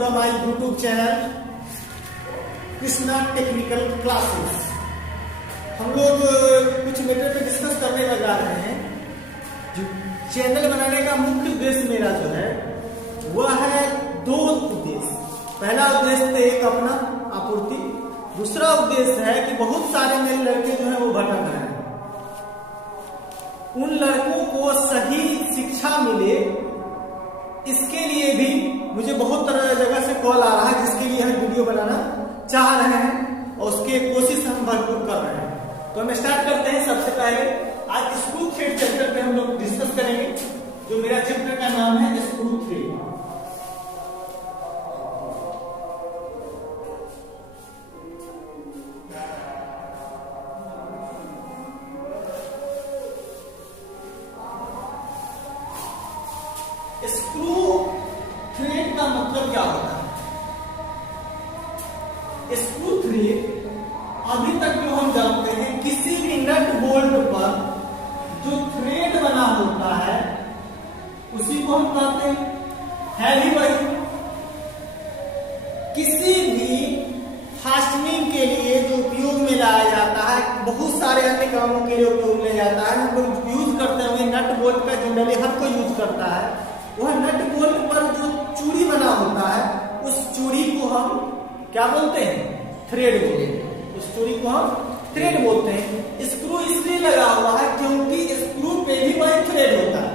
The my YouTube channel Krishna technical classes. हम लोग कुछ मैटर पे डिस्कस करने लगा रहे हैं। जो चैनल बनाने का मुख्य उद्देश्य मेरा जो है वह है दो उद्देश्य। पहला उद्देश्य तो एक अपना आपूर्ति, दूसरा उद्देश्य है कि बहुत सारे मेरे लड़के जो है वो भटक रहे हैं, उन लड़कों को सही शिक्षा मिले। इसके लिए भी मुझे बहुत तरह जगह से कॉल आ रहा है, जिसके लिए हम वीडियो बनाना चाह रहे हैं और उसकी कोशिश हम भरपूर कर रहे हैं। तो हम स्टार्ट करते हैं। सबसे पहले आज स्क्रू थ्रेड चैप्टर पे हम लोग डिस्कस करेंगे। जो मेरा चैप्टर का नाम है स्क्रू थ्रेड। स्क्रू थ्रेड का मतलब क्या होता है? स्क्रू थ्रेड अभी तक जो हम जानते हैं, किसी भी नट बोल्ट पर जो थ्रेड बना होता है उसी को हम कहते हैं, है भी वही। किसी भी फास्टनिंग के लिए जो उपयोग में लाया जाता है, बहुत सारे अन्य कामों के लिए उपयोग में जाता है, हम लोग यूज करते हैं। नट बोल्ट का जनरली हर कोई यूज करता है। वह नट बोल्ट पर जो चूड़ी बना होता है, उस चूड़ी को हम क्या बोलते हैं? थ्रेड बोलते हैं। उस चूड़ी को हम थ्रेड बोलते हैं। स्क्रू इसलिए लगा हुआ है क्योंकि स्क्रू पे भी वही थ्रेड होता है।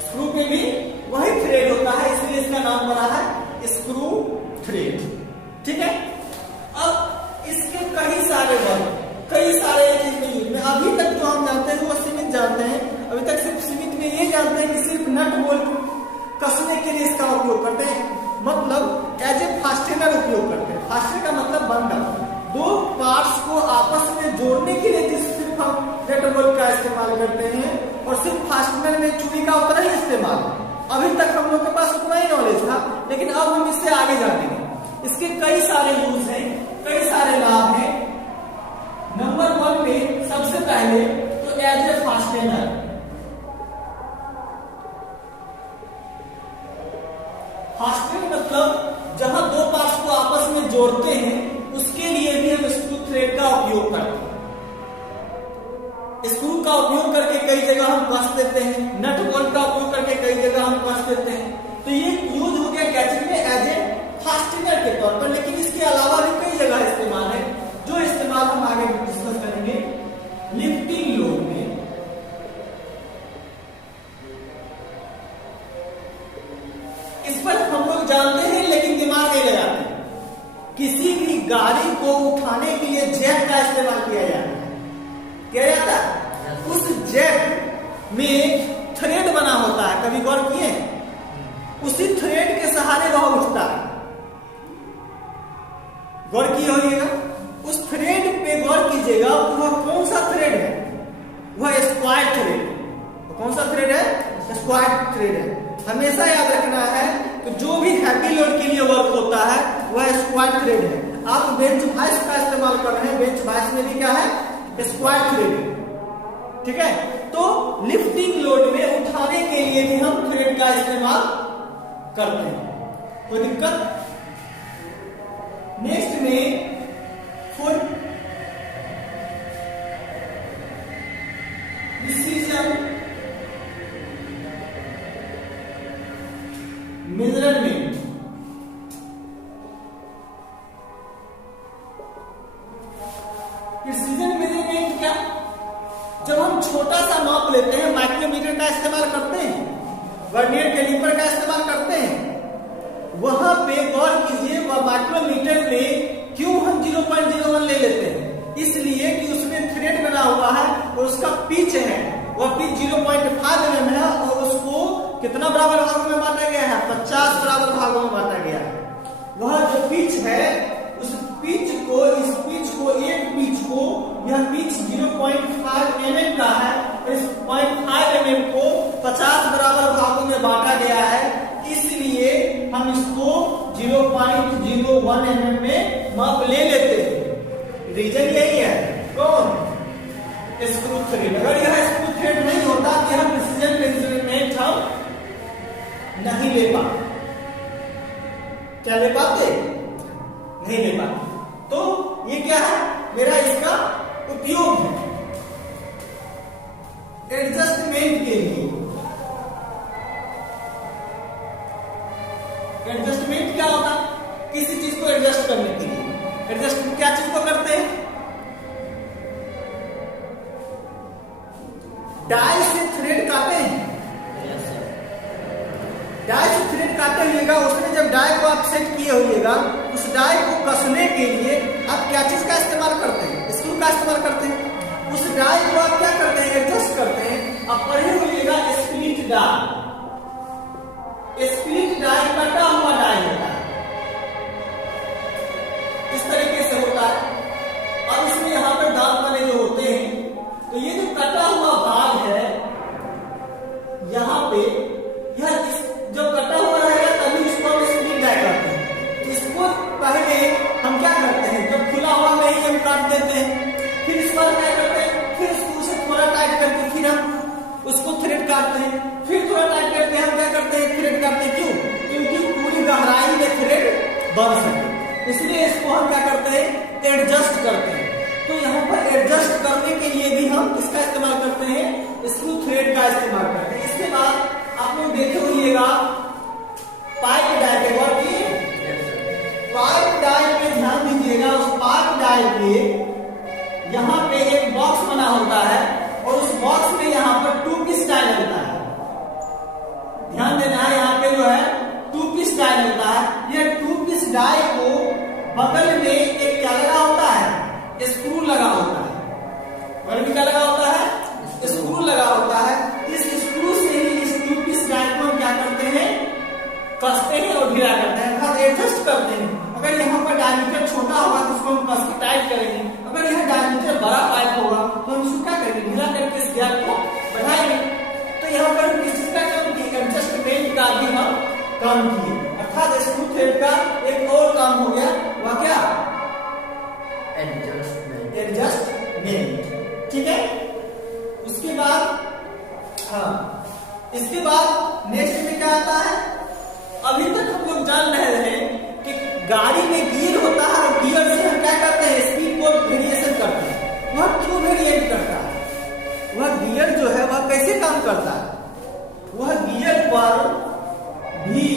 स्क्रू पे भी वही थ्रेड होता है, इसलिए इसका नाम पड़ा है स्क्रू थ्रेड। ठीक है। अब इसके कई सारे वर्ग, कई सारे चीज में अभी तक जो हम जानते हैं वो सीमित जानते हैं। अभी तक सिर्फ सीमित में ये जानते हैं कि सिर्फ नट बोल्ट कसने के लिए इसका उपयोग करते हैं, मतलब एज ए फास्टेनर उपयोग करते हैं। फास्टेनर का मतलब बंडल, दो पार्ट्स को आपस में जोड़ने के लिए सिर्फ हम नट बोल्ट का इस्तेमाल करते हैं, और सिर्फ फास्टेनर में चूड़ी का उतना ही इस्तेमाल। अभी तक हम लोग के पास उतना ही नॉलेज था, लेकिन अब हम इससे आगे जानेंगे। इसके कई सारे यूज हैं, कई सारे लाभ हैं। नंबर 1 में सबसे पहले तो एज ए फास्टेनर। फास्टेनर मतलब जहां दो पार्ट्स को आपस में जोड़ते हैं, उसके लिए भी हम स्क्रू थ्रेड का उपयोग करते हैं। स्क्रू का उपयोग करके कई जगह हम कस देते हैं, नट बोल्ट का उपयोग करके कई जगह हम कस देते हैं। तो ये यूज हो गया गैजेट में एज ए फास्टेनर के तौर पर, लेकिन इसके अलावा भी कई जगह इस्तेमाल है, जो इस्तेमाल हम आगे डिस्कस करेंगे। लिफ्टिंग लोड में इस पर हम लोग जानते हैं, लेकिन दिमाग नहीं लगाते। किसी भी गाड़ी को उठाने के लिए जैक का इस्तेमाल किया जाता है। किया जाता है। उस जैक में थ्रेड बना होता है, कभी गौर किए? उसी थ्रेड के सहारे वह उठता है। गौर किए होइएगा। उस थ्रेड पे गौर कीजिएगा, वह कौन सा थ्रेड है? वह स्क्वायर थ्रेड। कौन सा थ्रेड है? स्क्वायर थ्रेड है। हमेशा याद रखना है कि जो भी हैवी लोड के लिए वर्क होता है वह स्क्वायर थ्रेड है। आप बेंच वाइस का इस्तेमाल कर रहे हैं, बेंच वाइस में भी क्या है? Square thread. ठीक है। तो लिफ्टिंग लोड में उठाने के लिए भी हम थ्रेड का इस्तेमाल करते हैं। कोई दिक्कत? नेक्स्ट में for precision measurement. Precision measurement क्या? जब हम छोटा सा माप लेते हैं, माइक्रोमीटर का इस्तेमाल करते हैं, वर्नियर कैलिपर का इस्तेमाल करते हैं, वहां पे गौर कीजिए, वह माइक्रोमीटर में क्यों हम 0.01 ले लेते हैं? इसलिए कि उसमें थ्रेड बना हुआ है और उसका पिच है, वह पिच 0.5 mm है, और उसको कितना बराबर भागों में बांटा गया है? 50 बराबर भागों में बांटा गया है। वह जो पिच है, उस पिच को, इस पिच को, एक पिच को, यह पिच 0.5 mm का है, इस 0.5 mm को 50 बराबर भागों में बांटा गया है, इसलिए हम इसको 0.01 mm में माप ले लेते हैं। रीजन यही है। कौन? Screw thread. अगर यह स्क्रू थ्रेड नहीं होता कि हम प्रिसीजन मेजरमेंट हम नहीं ले पाते। क्या ले पाते? नहीं ले पाते। तो ये क्या है? मेरा इसका उपयोग है एडजस्टमेंट के लिए। एडजस्टमेंट क्या होता है? किसी चीज को एडजस्ट करने के लिए। एडजस्ट क्या चीज को करते हैं? डाई से थ्रेड काटे हैं। डाई से थ्रेड काटे हुएगा, उसमें जब डाई को आप सेट किए होइएगा, उस डाई को कसने के लिए आप क्या चीज का इस्तेमाल करते हैं? स्क्रू का इस्तेमाल करते हैं। उस डाई को आप क्या करते हैं? एडजस्ट करते हैं। अब पढ़े होइएगा स्प्लिट डाई। स्प्लिट डाई कटा हुआ डाई होता है, इस तरीके से होता है। और इसमें यहाँ पर दांत वाले जो होते हैं, तो ये जो कटा हुआ भाग है यहाँ पे, यह जब कटा हुआ रहेगा तभी इसको हम स्प्लिट डाई करते हैं। इसको पहले हम क्या करते हैं? जब खुला हुआ नहीं हम काट देते हैं, फिर इस पर क्या करते हैं? फिर उसे थोड़ा टाइट करके फिर हम उसको थ्रेड काटते हैं, फिर थोड़ा टाइट करके हम क्या करते हैं? थ्रेड काटते हैं। क्यों? क्योंकि पूरी गहराई में थ्रेड बन सके, इसलिए इसको हम क्या करते हैं? एडजस्ट करते हैं। तो यहाँ पर एडजस्ट करने के लिए भी हम इसका इस्तेमाल करते हैं, स्क्रू थ्रेड का इस्तेमाल करते हैं। इसके बाद आप लोग देखे होइएगा पाइप डाई के वर्क किए। पाइप डाई पे ध्यान दीजिएगा। उस पाइप डाई पे यहाँ पे एक बॉक्स बना होता है और उस बॉक्स में यहाँ पर 2 पीस डाई लगता है। ध्यान देना है, यहाँ पे जो है 2 पीस डाई लगता है। ये 2 पीस डाई को बगल में एक क्या लगा होता है? स्क्रू लगा होता है। बगल में क्या लगा होता है? स्क्रू लगा होता है। इस स्क्रू से ही इस 2 पीस डाई को हम क्या करते हैं? कसते हैं और ढीला करते हैं, अर्थात एडजस्ट करते हैं। अगर यहाँ पर डायमीटर छोटा होगा तो उसको हम कस के टाइट करेंगे। अगर यह डायमीटर बड़ा पाइप होगा तो हम इसको क्या करेंगे? ढीला करके इस गैप को बढ़ाएंगे। तो यहाँ पर किस चीज का काम किया? एडजस्टमेंट का भी हम काम किए, अर्थात स्क्रू थ्रेड का एक और काम हो गया, वह क्या? एडजस्टमेंट। ठीक है। उसके बाद इसके बाद नेक्स्ट में क्या आता है? अभी तक हम लोग जान रहे हैं कि गाड़ी में गियर होता है और गियर से हम क्या करते हैं? स्पीड को वेरिएशन करते हैं। वह क्यों वेरिएट करता है? वह गियर जो है वह कैसे काम करता है? वह गियर पर भी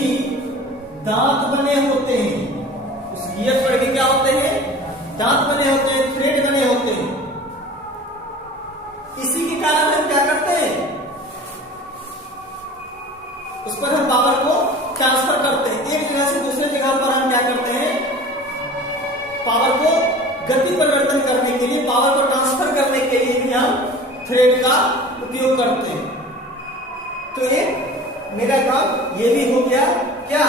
दांत बने होते हैं। उस गियर पर भी क्या होते हैं? दांत बने होते हैं, थ्रेड बने होते हैं। इसी के कारण हम क्या करते हैं? उस पर हम पावर को ट्रांसफर करते हैं। एक जगह से दूसरे जगह पर हम क्या करते हैं? पावर को गति परिवर्तन करने के लिए, पावर को ट्रांसफर करने के लिए भी हम थ्रेड का उपयोग करते हैं। तो ये मेरा काम ये भी हो गया क्या?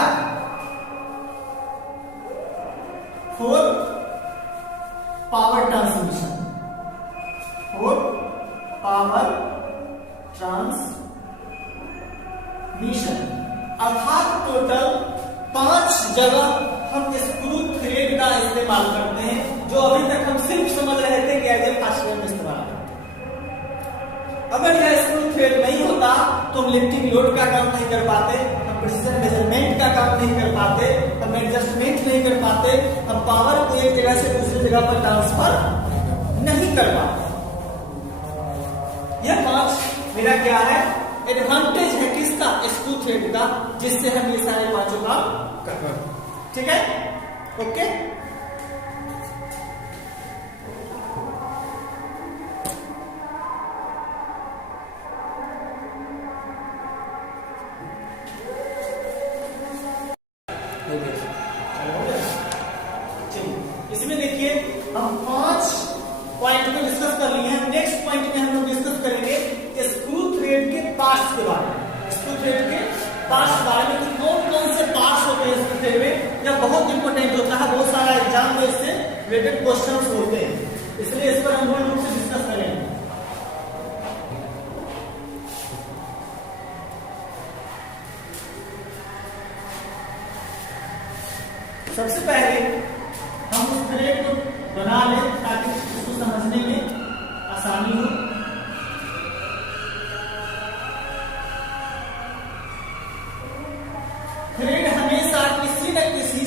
For power transmission, for power transmission, अर्थात टोटल 5 जगह हम स्क्रू थ्रेड का इस्तेमाल करते हैं, जो अभी तक हम सिर्फ समझ रहे थे कि एज ए फास्टनर में इस्तेमाल करते हैं। अगर यह स्क्रू थ्रेड नहीं होता तो हम लिफ्टिंग लोड का काम नहीं कर पाते, हम प्रिसीजन मेजरमेंट का काम नहीं कर पाते, हम एडजस्टमेंट नहीं कर पाते, हम पावर को एक जगह से दूसरी जगह पर ट्रांसफर नहीं कर पाते। यह 5 मेरा क्या है? एडवांटेज है किसका? स्क्रू थ्रेड का, जिससे हम ये सारे 5 काम कर पाते हैं। ठीक है? ओके। इसमें देखिए हम 5 पॉइंट को डिस्कस कर लिए हैं। नेक्स्ट पॉइंट में हम लोग डिस्कस करेंगे स्क्रू थ्रेड के पार्ट्स के बारे में। स्क्रू थ्रेड के पार्ट्स के बारे में कि कौन कौन से पार्ट्स होते हैं स्क्रू थ्रेड में, यह बहुत इंपॉर्टेंट होता है। बहुत सारा एग्जाम में इससे रिलेटेड क्वेश्चंस होते हैं, इसलिए इस पर हम मूल रूप से डिस्कस करेंगे। सबसे पहले हम उस थ्रेड को बना लें ताकि उसको समझने में आसानी हो। थ्रेड हमेशा किसी न किसी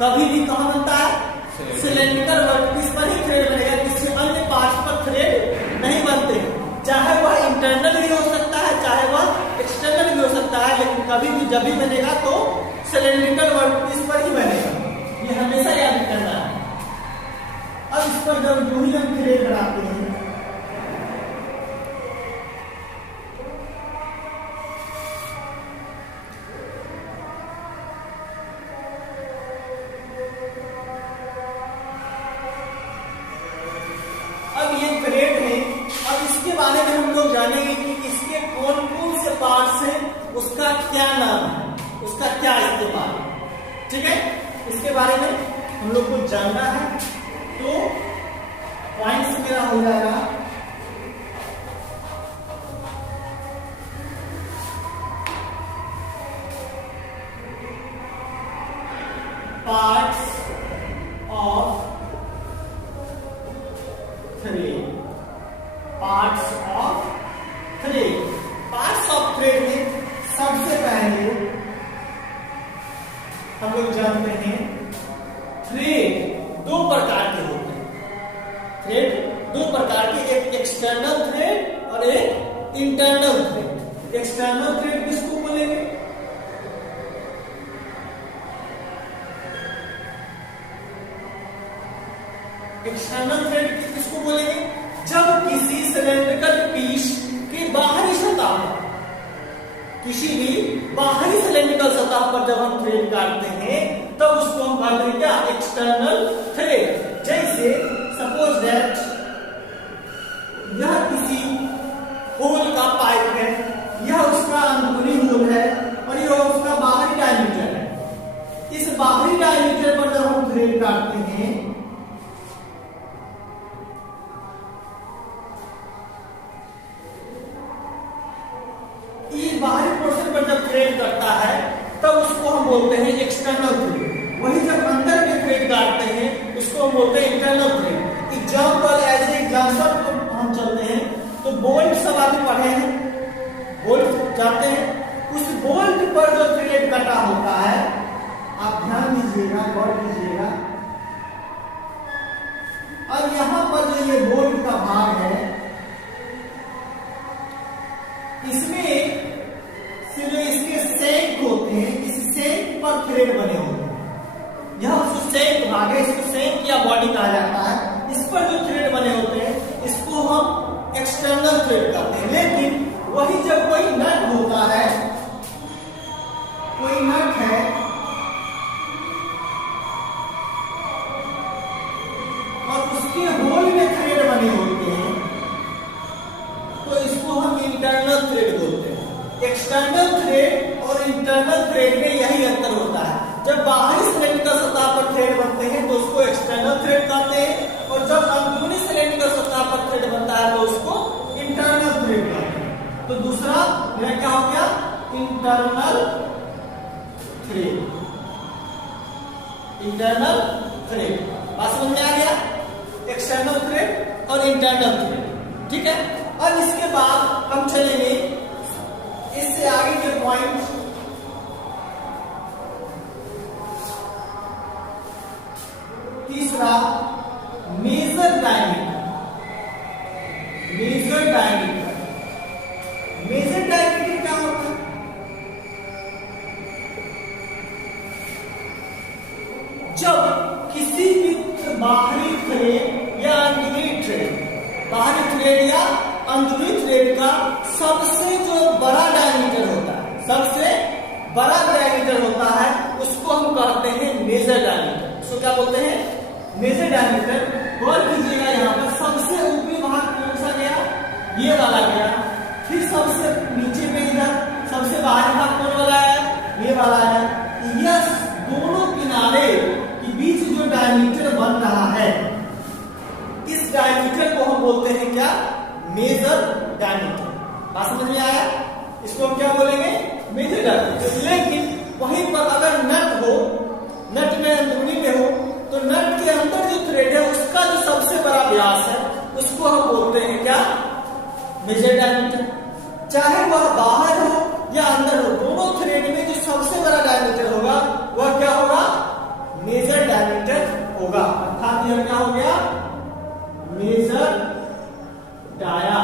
कभी भी कहाँ बनता है? सिलेंड्रिकल वर्कपीस पर ही थ्रेड बनेगा, किसी अन्य पार्ट पर थ्रेड नहीं बनते, चाहे वह इंटरनल भी हो सकता है, चाहे वह एक्सटर्नल भी हो सकता है, लेकिन कभी भी जब भी बनेगा तो सिलेंड्रिकल वर्कपीस पर ही बनेगा। ये हमेशा याद करना है। अब इस पर जब यूं ही हम थ्रेड बनाते हैं, अब ये थ्रेड है, अब इसके बारे में हम लोग जानेंगे कि इसके कौन कौन से पार्ट्स हैं, उसका क्या नाम है, उसका क्या इस्तेमाल, ठीक है। इसके बारे में हम लोग को जानना है, तो पॉइंट्स मेरा हो जाएगा parts of thread, parts of thread. Parts of thread में सबसे पहले हम लोग जानते हैं थ्रेड दो प्रकार के होते हैं। थ्रेड दो प्रकार के, एक एक्सटर्नल थ्रेड और एक इंटरनल थ्रेड। एक्सटर्नल थ्रेड किसको बोलेंगे? एक्सटर्नल थ्रेड किसको बोलेंगे? जब किसी सिलेंड्रिकल पीस की बाहरी सतह पर, किसी भी बाहरी सिलेंड्रिकल सतह पर जब हम थ्रेड काटते हैं तब उसको हम कहते हैं क्या? External thread. जैसे सपोज दैट यह किसी होल का पाइप है, यह उसका अंदरूनी होल है और यह उसका बाहरी डायमीटर है। इस बाहरी डायमीटर पर जब हम थ्रेड काटते हैं, बाहरी पोर्शन पर जब थ्रेड करता है तब उसको हम बोलते हैं एक्सटर्नल थ्रेड। वही जब अंदर में थ्रेड काटते हैं उसको हम बोलते हैं internal thread. Example, as a example तो हम चलते हैं तो बोल्ट सब आगे पढ़े हैं, बोल्ट जाते हैं, उस बोल्ट पर जो थ्रेड कटा होता है, आप ध्यान दीजिएगा, गौर कीजिएगा। अब यहां पर जो ये बोल्ट का भाग है, इसमें जो इसके सेंक होते हैं, इस सेंक पर थ्रेड बने होते हैं। यह जो सेंक भाग है, इसको सेंक या बॉडी कहा जाता है। इस पर जो थ्रेड बने होते हैं इसको हम एक्सटर्नल थ्रेड कहते हैं। लेकिन वही जब कोई नट होता है, कोई नट है और उसके होल में थ्रेड बने होते हैं तो इसको हम इंटरनल थ्रेड बोलते हैं। एक्सटर्नल थ्रेड और इंटरनल थ्रेड में यही अंतर होता है। जब बाहरी सिलेंड्रिकल सतह पर थ्रेड बनते हैं तो उसको एक्सटर्नल थ्रेड कहते हैं, और जब अंदरूनी सिलेंड्रिकल सतह पर थ्रेड बनता है तो उसको इंटरनल थ्रेड कहते हैं। तो दूसरा मेरा क्या हो गया? Internal thread. इंटरनल थ्रेड बात समझ में आ गया? एक्सटर्नल थ्रेड और इंटरनल थ्रेड, ठीक है। अब इसके बाद हम चलेंगे इससे आगे के पॉइंट। तीसरा, major diameter. Major diameter, major diameter क्या होता है? जब किसी भी बाहरी थ्रेड या अंदरूनी थ्रेड, बाहरी थ्रेड या अंदरूनी थ्रेड का सबसे जो बड़ा डायमीटर होता है, सबसे बड़ा डायमीटर होता है, उसको हम कहते हैं मेजर डायमीटर। उसको क्या बोलते हैं? Major diameter. गौर कीजिएगा, यहाँ पर सबसे ऊपरी भाग कौन सा गया? ये वाला गया। फिर सबसे नीचे में इधर सबसे बाहरी भाग कौन वाला है? ये वाला है। यह दोनों किनारे के बीच जो डायमीटर बन रहा है, इस डायमीटर को हम बोलते हैं क्या? Major diameter. बात समझ में आया? इसको हम क्या बोलेंगे? Major diameter. लेकिन वहीं पर अगर नट हो, नट में अंदरूनी में हो, तो नट के अंदर जो थ्रेड है उसका जो सबसे बड़ा व्यास है उसको हम बोलते हैं क्या? Major diameter. चाहे वह बाहर हो या अंदर हो, दोनों थ्रेड में जो सबसे बड़ा डायमीटर होगा वह क्या होगा? Major dia.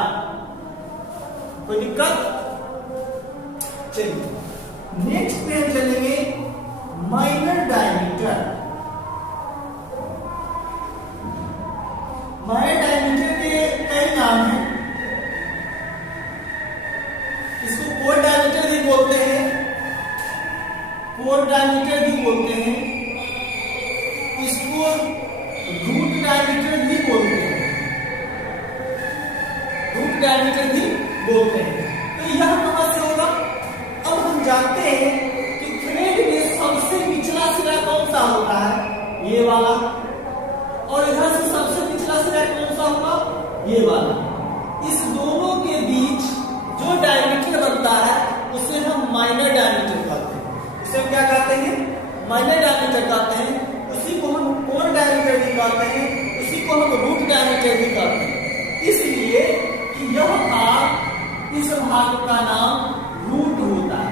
कोई दिक्कत? चलिए नेक्स्ट पे हम चलेंगे माइनर डायमीटर। माइनर डायमीटर के कई नाम हैं। इसको कोर डायमीटर भी बोलते हैं, कोर डायमीटर भी बोलते हैं, इसको रूट डायमीटर भी बोलते हैं, रूट डायमीटर भी बोलते हैं। तो यह कहां से होगा? अब हम जानते हैं कि थ्रेड में सबसे निचला सिरा कौन सा होता है? ये वाला। और इधर से सबसे निचला सिरा कौन सा होगा? ये वाला। इस दोनों के बीच जो डायमीटर बनता है उसे हम माइनर डायमीटर कहते हैं। उसे हम क्या कहते हैं? माइनर डायमीटर कहते हैं। उसी को हम कोर डायमीटर भी कहते हैं, उसी को हम रूट डायमीटर भी कहते हैं। इसलिए कि यह भाग, इस भाग का नाम रूट होता है।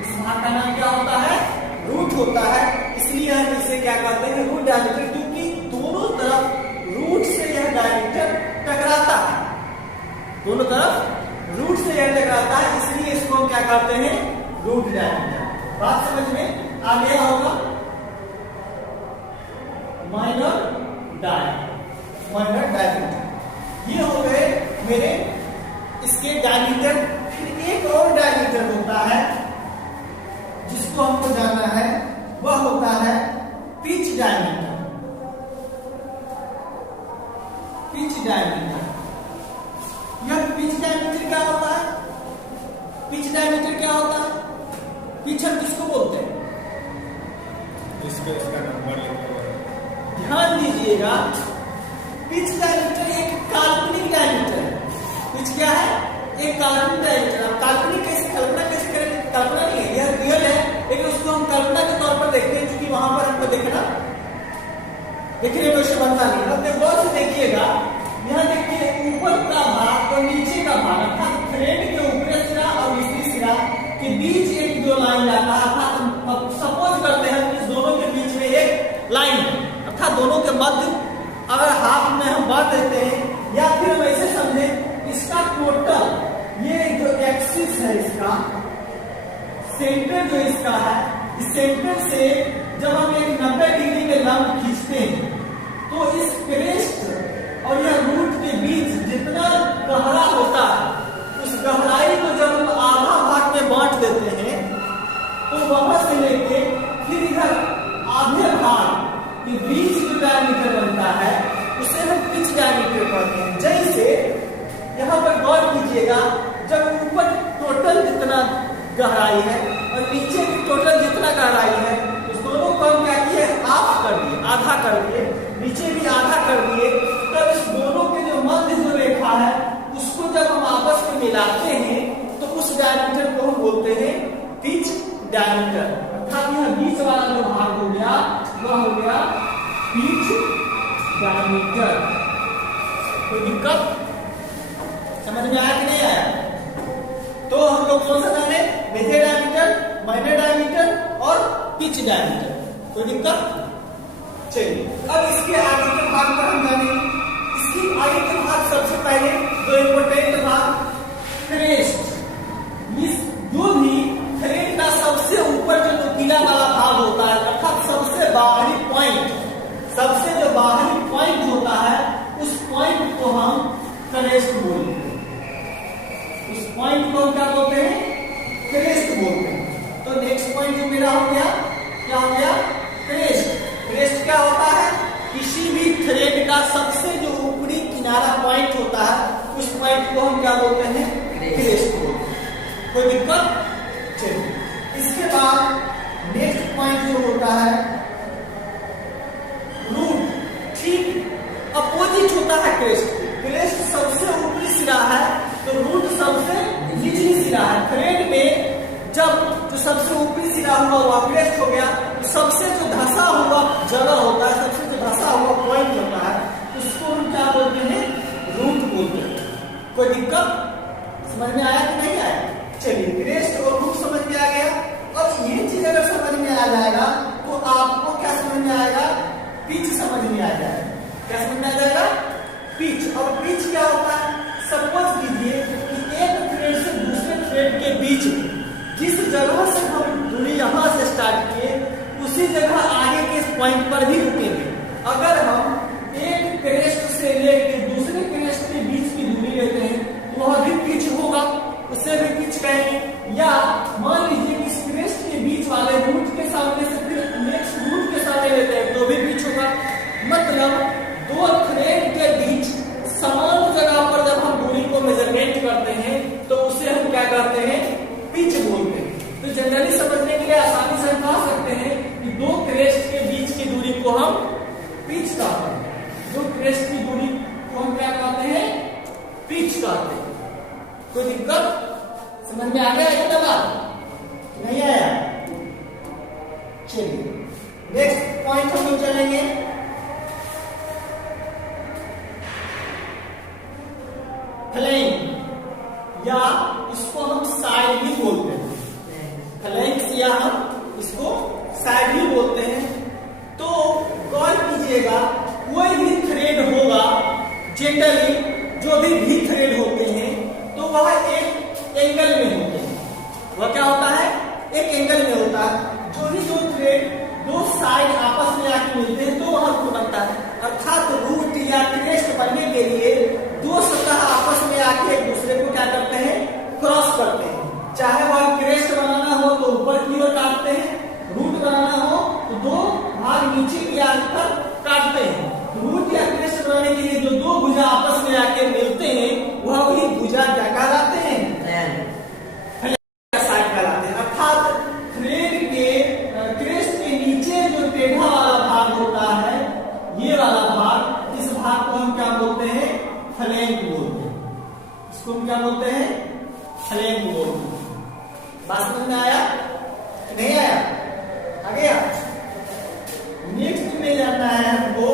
इस भाग का नाम क्या होता है? रूट होता है। इसलिए हम इसे क्या कहते हैं? रूट डायमीटर, क्योंकि दोनों तरफ रूट से यह डायमीटर टकराता है, दोनों तरफ रूट से यह टकराता है, इसलिए इसको हम क्या कहते हैं? Root diameter. बात समझ में आ गया होगा? माइनर डायमीटर ये हो गए मेरे इसके डायमीटर। फिर एक और डायमीटर होता है जिसको हमको जानना है, वह होता है पिच डायमीटर। पिच डायमीटर, यह पिच डायमीटर क्या होता है? पिच डायमीटर क्या होता है? पिच हम किसको बोलते हैं? इसका नंबर लिखा हुआ है। ध्यान दीजिएगा, पिच डायमीटर एक काल्पनिक डायमीटर है। पिच क्या है? एक काल्पनिक डायमीटर। अब काल्पनिक कैसे, कल्पना कैसे करें? कल्पना नहीं है, यह रियल है, लेकिन उसको हम कल्पना के तौर पर देखते हैं, क्योंकि वहां पर हमको देखने में उससे बनता नहीं। अब गौर से देखिएगा, यहाँ देखिए ऊपर का भाग और नीचे का भाग, अर्थात थ्रेड के ऊपरी सिरा और निचली सिरा के बीच एक जो लाइन जाता है, अर्थात सपोज करते हैं इस दोनों के बीच में एक लाइन, अर्थात दोनों के मध्य अगर हाथ में हम बांध देते हैं, या फिर हम ऐसे समझें इसका टोटल ये जो एक्सिस है, इसका सेंटर जो इसका है, इस सेंटर से जब हम एक 90 डिग्री के लंब खींचते हैं तो इस क्रेस्ट और यह रूट के बीच जितना गहरा होता है, उस गहराई को जब हम आधा भाग में बांट देते हैं तो वहां से लेके फिर इधर आधे भाग के बीच जो डायमीटर बनता है उसे हम पिच डायमीटर कहते हैं। जैसे यहाँ पर गौर कीजिएगा, जब ऊपर टोटल जितना गहराई है और नीचे भी टोटल जितना गहराई है, उस दोनों को हम क्या किए? हाफ कर दिए, आधा कर दिए, नीचे भी आधा कर दिए। तब इस दोनों के जो मध्य जो रेखा है उसको जब हम आपस में मिलाते हैं तो उस डायमीटर को हम बोलते हैं पिच डायमीटर। अर्थात यह बीच वाला जो भाग हो गया वह हो गया पिच डायमीटर। कोई दिक्कत समझ में आया कि नहीं आया? तो हम लोग कौन सा जाने? मेजर डायमीटर, माइनर डायमीटर और पिच डायमीटर। कोई दिक्कत? चलिए अब इसके आगे के भाग पर हम जानेंगे। इसकी आगे के भाग सबसे पहले जो इम्पोर्टेंट भाग क्रेस्ट, जो भी थ्रेड का सबसे ऊपर जो नुकीला वाला भाग होता है, अर्थात सबसे बाहरी पॉइंट, सबसे जो बाहरी पॉइंट होता है, उस पॉइंट को हम क्रेस्ट बोलते हैं। उस पॉइंट को हम क्या बोलते हैं? क्रेस्ट बोलते हैं। तो नेक्स्ट पॉइंट जो मेरा हो गया, क्या हो गया? क्रेस्ट। क्रेस्ट क्या होता है? किसी भी थ्रेड का सबसे जो ऊपरी किनारा पॉइंट होता है, उस पॉइंट को हम क्या बोलते हैं? क्रेस्ट बोलते हैं। कोई दिक्कत? चलिए इसके बाद नेक्स्ट पॉइंट जो होता है रूट, ठीक अपोजिट होता है क्रेस्ट। क्रेस्ट सबसे ऊपरी सिरा है तो रूट सबसे निचली सिरा है। थ्रेड में जब जो सबसे ऊपरी सिरा हुआ वह क्रेस्ट हो गया, तो सबसे जो धंसा हुआ जगह होता है, सबसे जो धंसा हुआ पॉइंट होता है, उसको हम क्या बोलते हैं? रूट बोलते हैं। कोई दिक्कत समझ में आया कि नहीं आया? चलिए क्रेस्ट और रूट समझ में आ गया। अब ये चीज अगर समझ में आ जाएगा तो आपको क्या समझ में आएगा? पिच समझ में आ जाएगा। क्या समझ में आ जाएगा? पिच। और पिच क्या होता है? सपोज कीजिए कि एक थ्रेड से दूसरे थ्रेड के बीच में जिस जगह से हम दूरी यहां से स्टार्ट किए उसी जगह आगे के पॉइंट पर भी रुकेंगे। अगर हम एक क्रेस्ट से लेकर दूसरे क्रेस्ट के बीच की दूरी लेते हैं तो वह भी पिच होगा, उसे भी पिच कहेंगे। या मान लीजिए कि इस क्रेस्ट के बीच वाले रूट के सामने से फिर नेक्स्ट रूट के सामने लेते हैं तो भी पिच होगा। मतलब दो थ्रेड के बीच समान जगह पर जब हम दूरी को मेजरमेंट करते हैं तो उसे हम क्या करते हैं, पिच बोलते हैं। तो जनरली समझने के लिए आसानी से हम कह सकते हैं कि दो क्रेस्ट के बीच की दूरी को हम पिच कहते हैं। दो क्रेस्ट की दूरी को हम क्या कहते हैं, पिच कहते हैं। कोई दिक्कत समझ में आ गया इतना बात? नहीं आया? चलिए नेक्स्ट पॉइंट हम लोग चलेंगे। फ्लैंक या इसको हम साइड भी बोलते हैं। फ्लैंक्स या हम इसको साइड भी बोलते हैं। तो गौर कीजिएगा कोई भी थ्रेड होगा, जनरली जो भी थ्रेड होते हैं तो वह एक एंगल में होते हैं। वह क्या होता है, एक एंगल में होता है। जो भी दो थ्रेड दो साइड आपस में आके मिलते हैं तो वह रूट बनता है। अर्थात रूट या क्रेस्ट बनने के लिए दो सतह आपस में आके एक दूसरे को क्या करते हैं, क्रॉस करते हैं। चाहे वह क्रेस्ट बनाना हो तो ऊपर की ओर काटते हैं, रूट बनाना हो तो दो भाग नीचे की आकर काटते हैं। रूट या क्रेस्ट बनाने के लिए जो दो भुजा आपस में आके मिलते हैं वह भी भुजा क्या कहलाते हैं, साइड कहलाते हैं। अर्थात थ्रेड के क्रेस्ट के नीचे जो टेढ़ा वाला भाग होता है, ये वाला भाग, इस भाग को हम क्या बोलते हैं, फ्लैंक बोलते हैं। इसको हम क्या बोलते हैं, फ्लैंक बोलते हैं। बात समझ में आया नहीं आया? आ गया? नेक्स्ट में जाना है हमको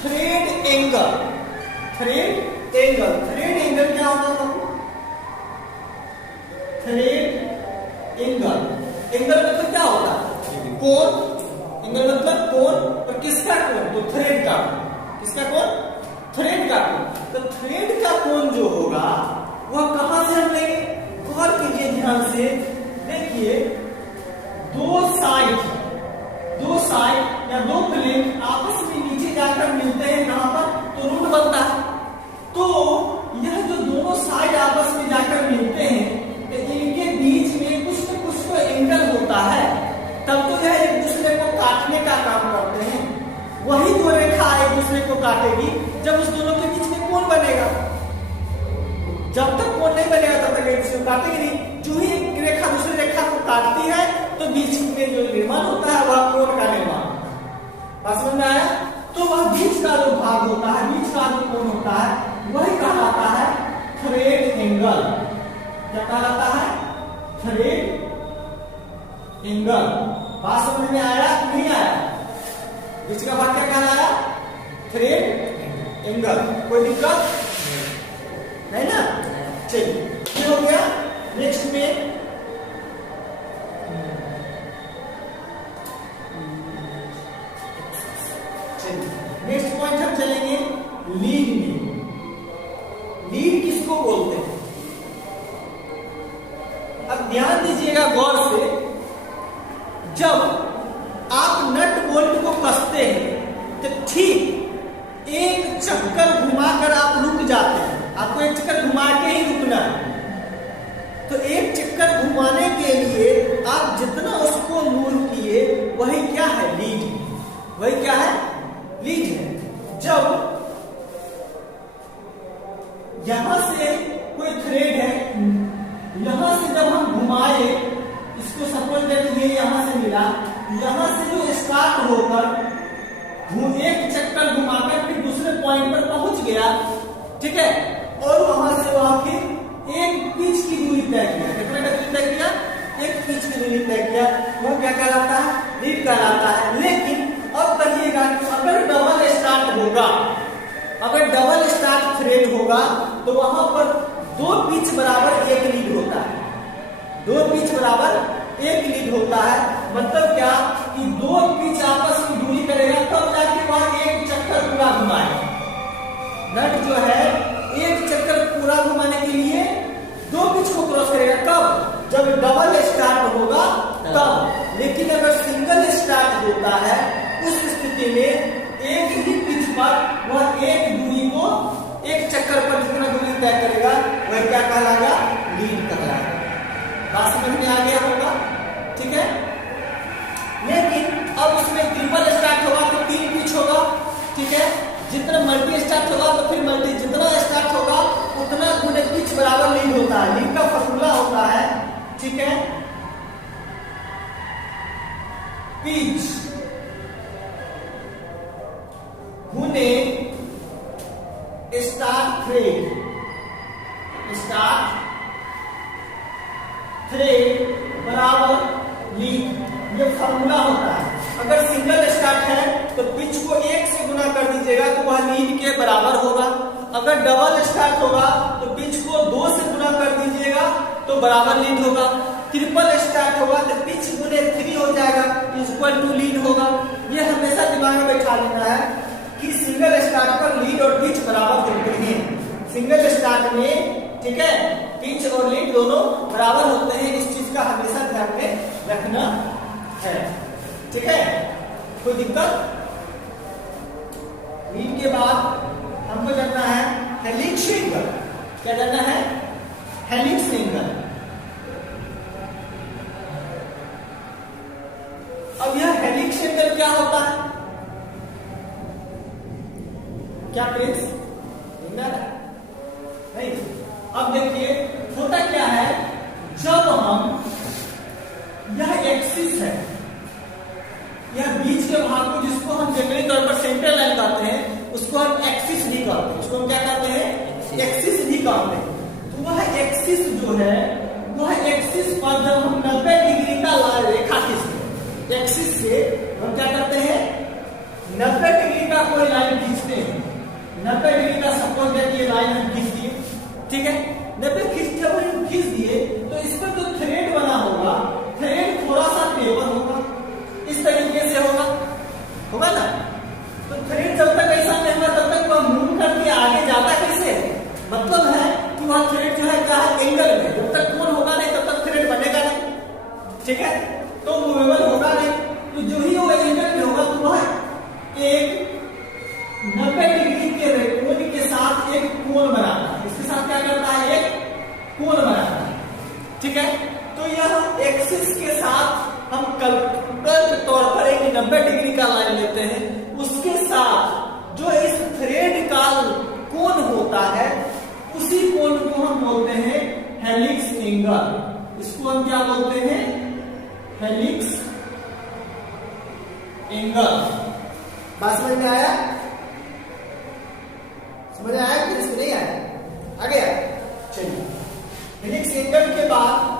thread angle. Thread angle, thread angle क्या होता है? थ्रेड एंगल, एंगल मतलब क्या होता है, कोण। एंगल मतलब कोण, और किसका कोण, तो थ्रेड का कोण। किसका कोण, थ्रेड का कोण। तो थ्रेड का कोण जो होगा वह कहां से हम लेंगे, गौर कीजिए ध्यान से। देखिए दो साइड या दो प्लेन आपस में नीचे जाकर मिलते हैं कहां पर, तो रूट बनता है। तो यह जो दोनों साइड आपस में जाकर मिलते हैं तो इनके बीच में कुछ न कुछ तो एंगल होता है, तब तो यह एक दूसरे को काटने का काम करते हैं। वही दो रेखा एक दूसरे को काटेगी जब उस दोनों के बीच में कोण बनेगा। जब तक कोण नहीं बनेगा तब तक एक दूसरे को काटेगी नहीं। जो ही एक रेखा दूसरी रेखा को काटती है तो बीच में जो निर्माण होता है वह कोण का निर्माण होता है। बात समझ में आया? तो वह बीच का जो भाग होता है, बीच का जो कोण होता है, वही कहलाता है थ्रेड एंगल। क्या कहलाता है, थ्रेड एंगल। बात समझ में आया कि नहीं आया? बीच का भाग क्या कहलाया, थ्रेड एंगल। कोई दिक्कत नहीं ना? चलिए ये हो गया। नेक्स्ट में नेक्स्ट पॉइंट हम चलेंगे लीड में। लीड किसको बोलते हैं? अब ध्यान दीजिएगा गौर से। जब आप नट बोल्ट को कसते हैं तो ठीक एक चक्कर घुमाकर आप रुक जाते हैं। आपको एक चक्कर घुमा के ही रुकना है। तो एक चक्कर घुमाने के लिए आप जितना उसको मूव किए वही क्या है, लीड। वही क्या है, लीड है। जब यहां से कोई थ्रेड है, यहां से जब हम घुमाए, इसको सपोज करिए यहां से मिला, यहां से जो स्टार्ट होकर एक चक्कर घुमाकर फिर दूसरे पॉइंट पर पहुंच गया, ठीक है, और वहां से वहां फिर एक पिच की दूरी तय किया। कितना का दूरी तय किया, एक पिच की दूरी तय किया, वो क्या कहलाता है, लीड कहलाता है। लेकिन अब कहिएगा कि अगर डबल स्टार्ट होगा, अगर डबल स्टार्ट थ्रेड होगा तो वहां पर दो पिच बराबर एक लीड होता है। दो पिच बराबर एक लीड होता है। मतलब क्या कि दो पिच आपस में दूरी करेगा तब जाके वहां एक चक्कर पूरा घुमाएगा। नट जो है एक चक्कर को क्रॉस करेगा कब? जब डबल स्टार्ट होगा तब। लेकिन अगर सिंगल स्टार्ट होता है उस स्थिति में एक ही पिच पर वह एक दूरी को एक चक्कर पर जितना दूरी तय करेगा वह क्या कहलाएगा? लीड कहलाएगा। बात समझ में आ गया होगा, ठीक है। लेकिन अब उसमें ट्रिपल स्टार्ट होगा तो 3 पिच होगा, ठीक है। जितना मल्टी स्टार्ट होगा तो फिर मल्टी, जितना स्टार्ट होगा उतना गुणे पिच बराबर लीड होता है। लीड का फॉर्मूला होता है, ठीक है, पिच गुणे स्टार्ट थ्रेड बराबर लीड। ये फॉर्मूला होता है। अगर सिंगल स्टार्ट है तो पिच को 1 से गुना कर दीजिएगा तो वह लीड के बराबर होगा। अगर डबल स्टार्ट होगा तो पिच को 2 से गुना कर दीजिएगा तो बराबर लीड होगा। ट्रिपल स्टार्ट होगा तो पिच गुने 3 हो जाएगा, इक्वल टू लीड होगा। ये हमेशा दिमाग में बैठा लेना है कि सिंगल स्टार्ट पर लीड और पिच बराबर होते हैं। सिंगल स्टार्ट में, ठीक है, पिच और लीड दोनों बराबर होते हैं। इस चीज का हमेशा ध्यान में रखना है, ठीक है। कोई दिक्कत? लीड के बाद हमको जानना है हेलिक्स एंगल। क्या जानना है? Helix angle. अब यह हेलिक्स एंगल क्या होता है? क्या प्लीज? नहीं। अब देखिए होता क्या है, जब हम, यह एक्सिस है, यह बीच के भाग को जिसको हम जनरली तौर पर सेंट्रल लाइन कहते हैं उसको हम एक्सिस भी कहते हैं। उसको हम क्या कहते हैं? एक्सिस भी कहते हैं। तो वह एक्सिस जो है, वह एक्सिस पर जब हम 90 डिग्री का रेखा खींचते हैं, एक्सिस से हम क्या करते हैं? 90 डिग्री का कोई लाइन खींचते हैं। 90 डिग्री का सपोज देखिए लाइन हम खींच दिए, ठीक है। 90 जब हम खींच दिए तो इस पर जो थ्रेड बना होगा, थ्रेड थोड़ा सा टेपर होगा, इस तरीके से होगा ना। तो थ्रेड जब तक ऐसा नहीं होगा तब तक वह मूव करके आगे जाता कैसे? मतलब है कि वह थ्रेड जो है क्या है? एंगल में। जब तक कोण होगा नहीं तब तक थ्रेड बनेगा नहीं, ठीक है, तो मूवेबल होगा नहीं। तो जो ही वो एंगल में होगा तो वह एक 90 डिग्री के कोण के साथ एक कोण बनाता है। इसके साथ क्या करता है? एक कोण बनाता है, ठीक है। तो यह एक्सिस के साथ हम कल्पना तौर पर एक 90 डिग्री का लाइन लेते हैं, उसके साथ जो इस थ्रेड का कोण होता है उसी कोण को हम बोलते हैं हेलिक्स एंगल। इसको हम क्या बोलते हैं? Helix angle. बात समझ में आया? समझ आया कि इसमें नहीं आया? आ गया? चलिए, हेलिक्स एंगल के बाद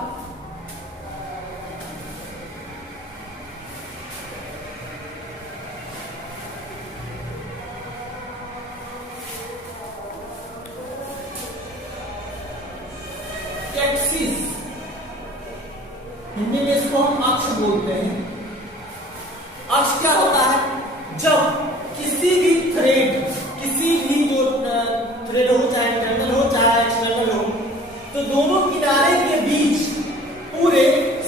एक्सिस, हिंदी में इसको हम अक्ष बोलते हैं। अक्ष क्या होता है? जब किसी भी थ्रेड, किसी भी जो थ्रेड हो, चाहे इंटरनल हो चाहे एक्सटर्नल हो, तो दोनों किनारे के बीच पूरे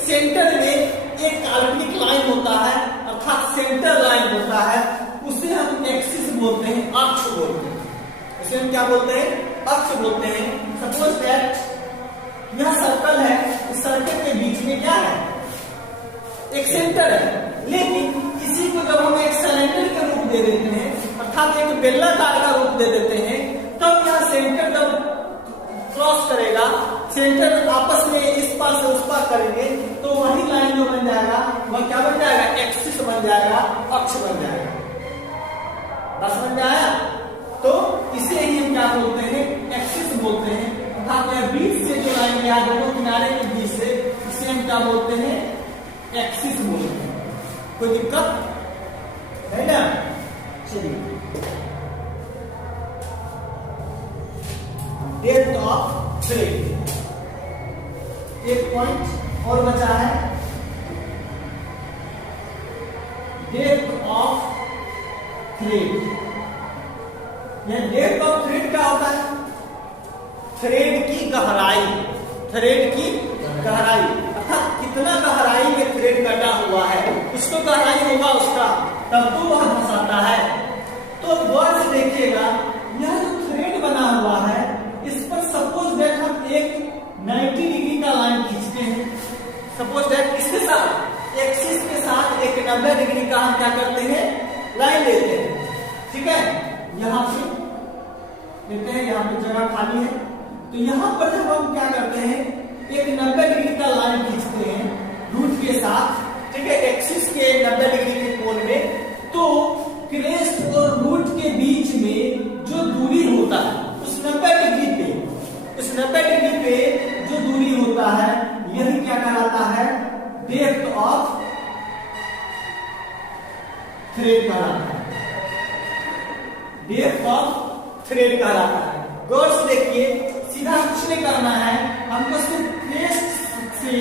सेंटर में एक काल्पनिक लाइन होता है, अर्थात सेंटर लाइन होता है। उसे हम एक्सिस बोलते हैं, अक्ष बोलते हैं। उसे हम क्या बोलते हैं? अक्ष बोलते हैं। सपोज दैट यह सर्कल है, इस सर्कल के बीच में क्या है? एक सेंटर है। लेकिन इसी को जब हम एक सिलेंडर के रूप दे देते हैं, अर्थात एक बेलनाकार का रूप दे देते हैं, तब यह सेंटर जब क्रॉस करेगा, सेंटर आपस में इस पार से उस पार करेंगे तो वही लाइन जो बन जाएगा वह क्या बन जाएगा? एक्सिस बन जाएगा, अक्ष बन जाएगा। बस समझ में आया? तो इसे ही हम क्या बोलते हैं? एक्सिस बोलते हैं। अर्थात बीच से जो लाइन गया दोनों किनारे के बीच से, इसे हम क्या बोलते हैं? एक्सिस बोलते हैं। कोई दिक्कत है ना? चलिए, डेप्थ ऑफ थ्रेड, एक पॉइंट और बचा है, डेप्थ ऑफ थ्रेड। यह डेप्थ ऑफ थ्रेड क्या होता है? थ्रेड की गहराई। थ्रेड की गहराई, अर्थात कितना गहराई में थ्रेड कटा हुआ है, कुछ तो गहराई होगा उसका, तब तो वह फंसाता है। तो गौर से देखिएगा, यह जो थ्रेड बना हुआ है, इस पर सपोज दैट हम एक 90 डिग्री का लाइन खींचते हैं। सपोज दैट इसके साथ एक्सिस के साथ एक 90 डिग्री का हम क्या करते हैं, लाइन लेते हैं। ठीक है, यहाँ पे लेते हैं, यहाँ पे जगह खाली है, तो यहाँ पर जब हम क्या करते हैं, एक 90 डिग्री का लाइन खींचते हैं रूट के साथ, ठीक है, एक्सिस के 90 डिग्री के कोण में, तो क्रेस्ट और रूट के बीच में जो दूरी होता है उस 90 डिग्री पे, उस 90 डिग्री पे जो दूरी होता है, यही क्या कहलाता है, डेप्थ ऑफ थ्रेड कहलाता है, डेप्थ ऑफ थ्रेड कहलाता है। गौर से देखिए, सीधा कुछ नहीं करना है, हमको सिर्फ क्रेस्ट से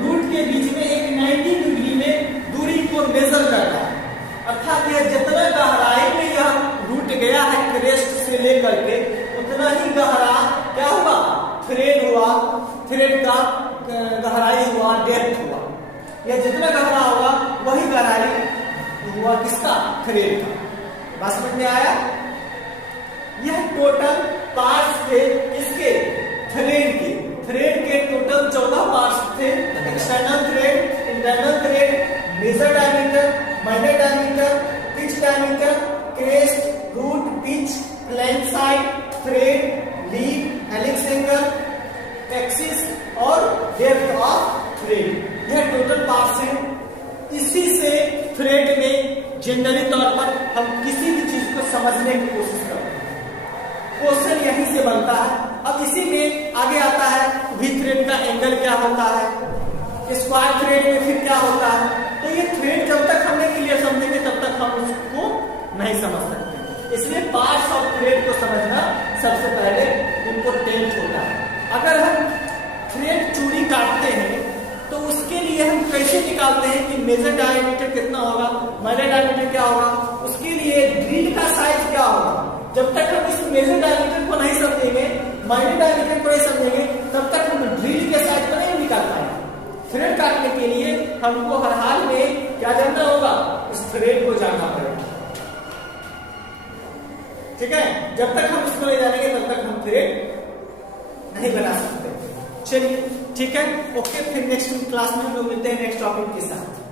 रूट के बीच में एक 90 डिग्री में दूरी को मेजर करना है, अर्थात यह जितना गहराई में यह रूट गया है क्रेस्ट से लेकर के, उतना ही गहरा क्या हुआ, थ्रेड हुआ, थ्रेड का गहराई हुआ, डेप्थ हुआ। यह जितना गहरा होगा वही गहराई हुआ किसका, थ्रेड का। बात समझ में आया? यह टोटल पार्ट्स थे इसके, थ्रेड के टोटल 14 पार्ट्स थे, external thread, internal thread, major diameter, minor diameter, pitch diameter, crest, root, pitch, flank side, thread, lead, helix angle, axis और डेप्थ ऑफ थ्रेड। यह टोटल पार्ट्स हैं। इसी से थ्रेड में जनरली तौर पर हम किसी भी चीज को समझने की कोशिश करते हैं, क्वेश्चन यहीं से बनता है। अब इसी में आगे आता है वी थ्रेड का एंगल क्या होता है, स्क्वायर थ्रेड में फिर क्या होता है। तो ये थ्रेड जब तक हमने क्लियर समझेंगे तब तक हम उसको नहीं समझ सकते, इसलिए पार्ट्स ऑफ थ्रेड को समझना सबसे पहले इम्पोर्टेंट होता है। अगर हम थ्रेड चूड़ी काटते हैं तो उसके लिए हम कैसे निकालते हैं कि मेजर डायमीटर कितना होगा, माइनर डायमीटर क्या होगा, उसके लिए ड्रिल का साइज क्या होगा। जब तक हम इस मेजर डायमीटर को नहीं समझेंगे, माइनर डायमीटर को नहीं समझेंगे, तब तक हम ड्रिल के साइज को नहीं निकाल पाएंगे। थ्रेड काटने के लिए हमको हर हाल में क्या जानना होगा, उस थ्रेड को जानना पड़ेगा। ठीक है, जब तक हम इसको नहीं जानेंगे तब तक हम थ्रेड नहीं बना सकते। चलिए ठीक है, ओके, फिर नेक्स्ट क्लास में हम लोग मिलते हैं नेक्स्ट टॉपिक के साथ।